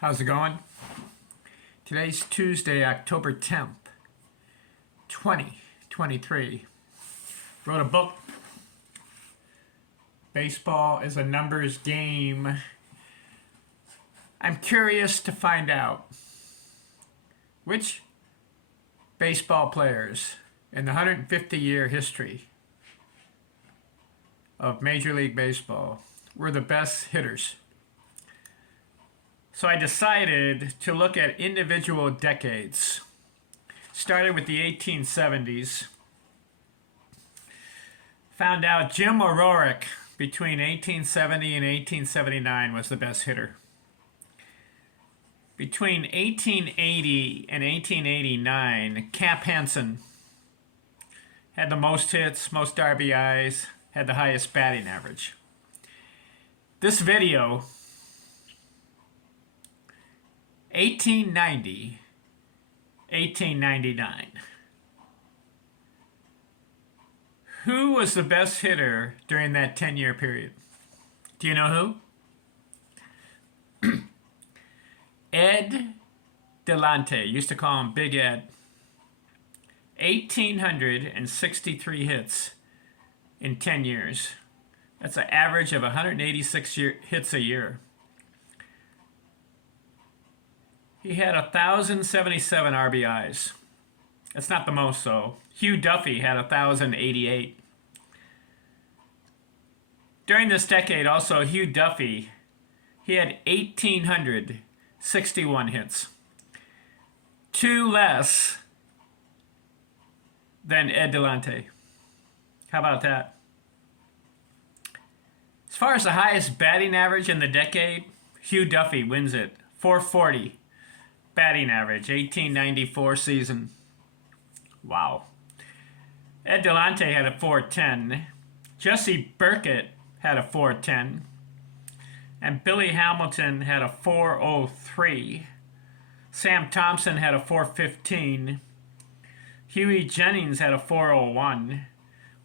How's it going? Today's Tuesday, October 10th, 2023. Wrote a book. Baseball is a numbers game. I'm curious to find out which baseball players in the 150-year history of Major League Baseball were the best hitters. So I decided to look at individual decades. Started with the 1870s. Found out Jim O'Rourke between 1870 and 1879 was the best hitter. Between 1880 and 1889, Cap Hansen had the most hits, most RBIs, had the highest batting average. This video, 1890, 1899. Who was the best hitter during that 10-year period? Do you know who? Ed Delante, used to call him Big Ed. 1,863 hits in 10 years. That's an average of 186 hits a year. He had 1,077 RBIs. That's not the most, though. Hugh Duffy had 1,088. During this decade, also, Hugh Duffy, he had 1,861 hits. Two less than Ed Delante. How about that? As far as the highest batting average in the decade, Hugh Duffy wins it. 440. Batting average, 1894 season. Wow. Ed Delante had a 410. Jesse Burkett had a 410. And Billy Hamilton had a 403. Sam Thompson had a 415. Huey Jennings had a 401.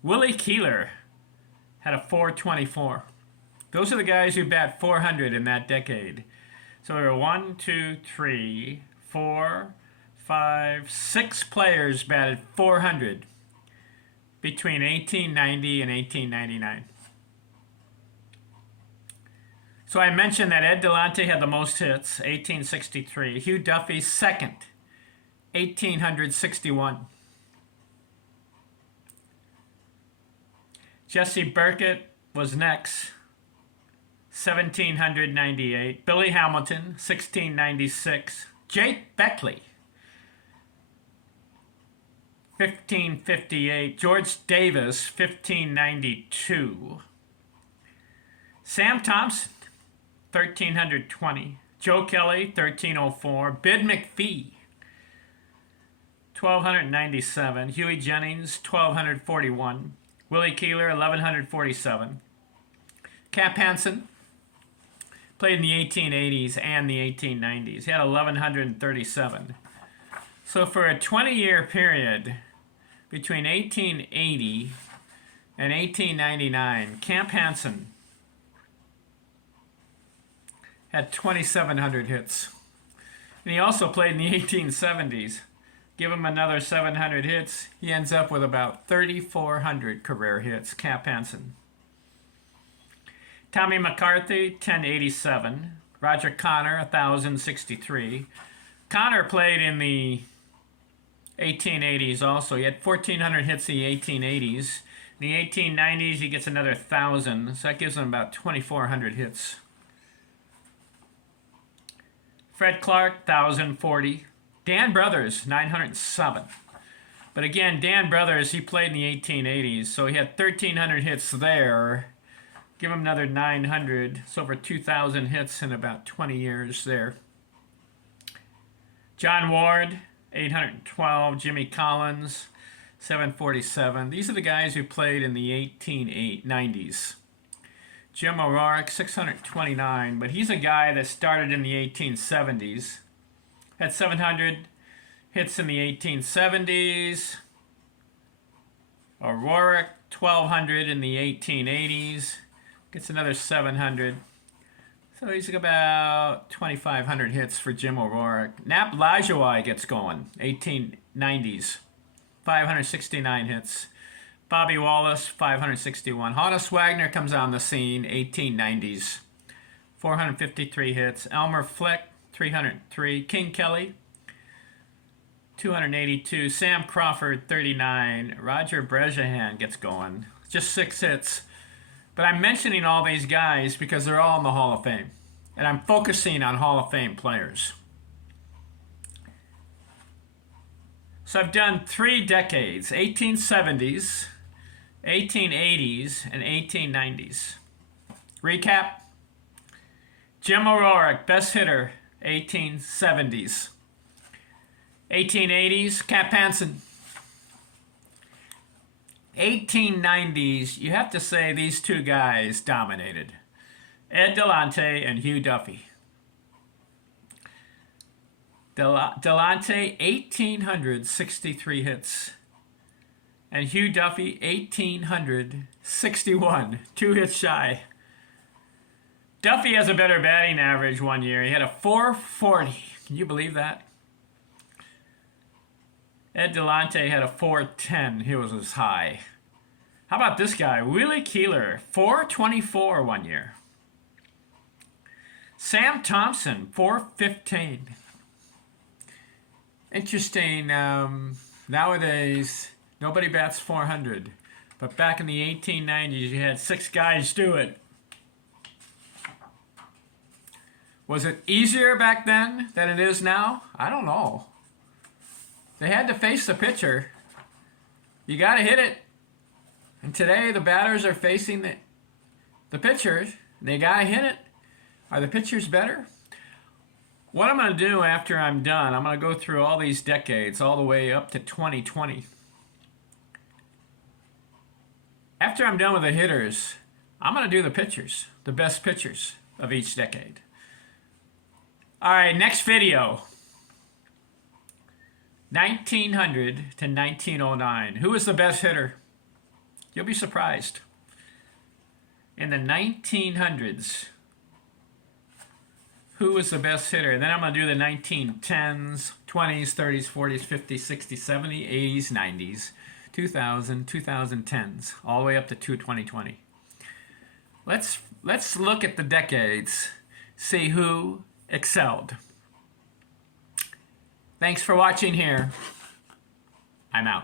Willie Keeler had a 424. Those are the guys who bat 400 in that decade. So there were 1, 2, 3, 4, 5, 6 players batted 400 between 1890 and 1899. So I mentioned that Ed Delante had the most hits, 1863. Hugh Duffy second, 1861. Jesse Burkett was next, 1,798. Billy Hamilton, 1,696. Jake Beckley, 1,558. George Davis, 1,592. Sam Thompson, 1,320. Joe Kelly, 1,304. Bid McPhee, 1,297. Huey Jennings, 1,241. Willie Keeler, 1,147. Cap Hansen played in the 1880s and the 1890s. He had 1,137. So for a 20-year period between 1880 and 1899, Cap Hansen had 2,700 hits. And he also played in the 1870s. Give him another 700 hits, he ends up with about 3,400 career hits, Cap Hansen. Tommy McCarthy, 1,087. Roger Connor, 1,063. Connor played in the 1880s also. He had 1,400 hits in the 1880s. In the 1890s, he gets another 1,000. So that gives him about 2,400 hits. Fred Clark, 1,040. Dan Brothers, 907. But again, Dan Brothers, he played in the 1880s. So he had 1,300 hits there. Give him another 900. It's over 2,000 hits in about 20 years there. John Ward, 812. Jimmy Collins, 747. These are the guys who played in the 1890s. Jim O'Rourke, 629. But he's a guy that started in the 1870s. Had 700 hits in the 1870s. O'Rourke, 1,200 in the 1880s. Gets another 700. So he's about 2,500 hits for Jim O'Rourke. Nap Lajoie gets going, 1890s, 569 hits. Bobby Wallace, 561. Honus Wagner comes on the scene, 1890s, 453 hits. Elmer Flick, 303. King Kelly, 282. Sam Crawford, 39. Roger Brejahan gets going, just 6 hits. But I'm mentioning all these guys because they're all in the Hall of Fame. And I'm focusing on Hall of Fame players. So I've done 3 decades, 1870s, 1880s, and 1890s. Recap. Jim O'Rourke, best hitter, 1870s. 1880s, Cap Hansen. 1890s, you have to say these 2 guys dominated. Ed Delante and Hugh Duffy. Delante, 1,863 hits. And Hugh Duffy, 1,861. 2 hits shy. Duffy has a better batting average one year. He had a 440. Can you believe that? Ed Delante had a 410. He was as high. How about this guy? Willie Keeler, 424 one year. Sam Thompson, 415. Interesting. Nowadays, nobody bats 400. But back in the 1890s, you had 6 guys do it. Was it easier back then than it is now? I don't know. They had to face the pitcher. You got to hit it. And today the batters are facing the pitchers. They got to hit it. Are the pitchers better? What I'm going to do after I'm done, I'm going to go through all these decades all the way up to 2020. After I'm done with the hitters, I'm going to do the pitchers, the best pitchers of each decade. All right, next video. 1900 to 1909. Who was the best hitter? You'll be surprised. In the 1900s, who was the best hitter? And then I'm going to do the 1910s, 20s, 30s, 40s, 50s, 60s, 70s, 80s, 90s, 2000, 2010s, all the way up to 2020. Let's look at the decades, see who excelled. Thanks for watching here. I'm out.